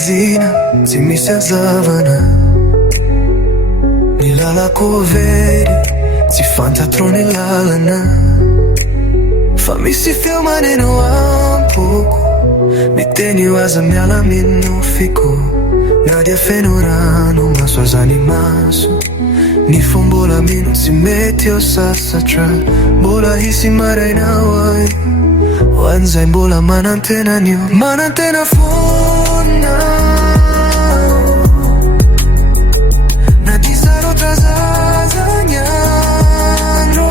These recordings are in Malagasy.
hazina tsy misy hazavana. Ny lalako very tsy fantatro ny lalana, fa misy feo maneno ampoko miteny ho aza miala minofiko. Na dia feno rano maso azany maso, ny fo mbola mino tsy mety eo sasatra. Mbola hisy maraina hoay ho an'izay mbola manantenan'io, manantena fona. Na disaro trazazany andro,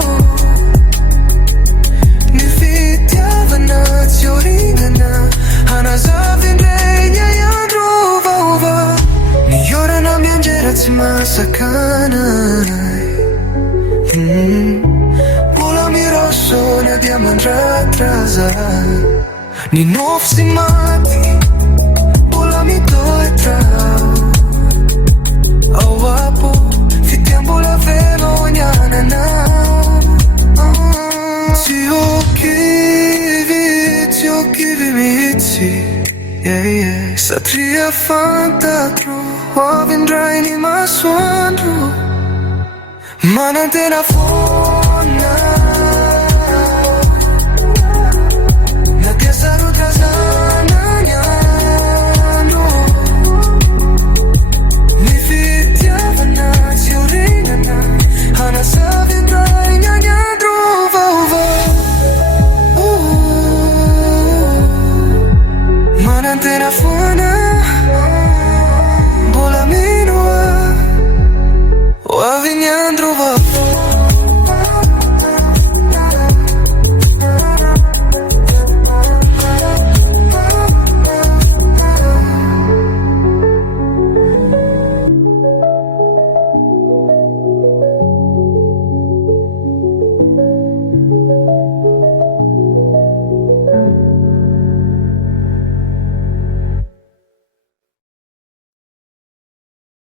ny fitiavana tsy oringana, hanazavy indray ny andro vaova. Ny orana mianjera tsy masakanay, mbola miroso na dia mandratraza. Ny nofo sy maty mbola mitoetra ao apo, fitia-mbola velo ny anana. Tsy ho kivy mihitsy, satria fantatro avy indray ny masoandro, manantena fo.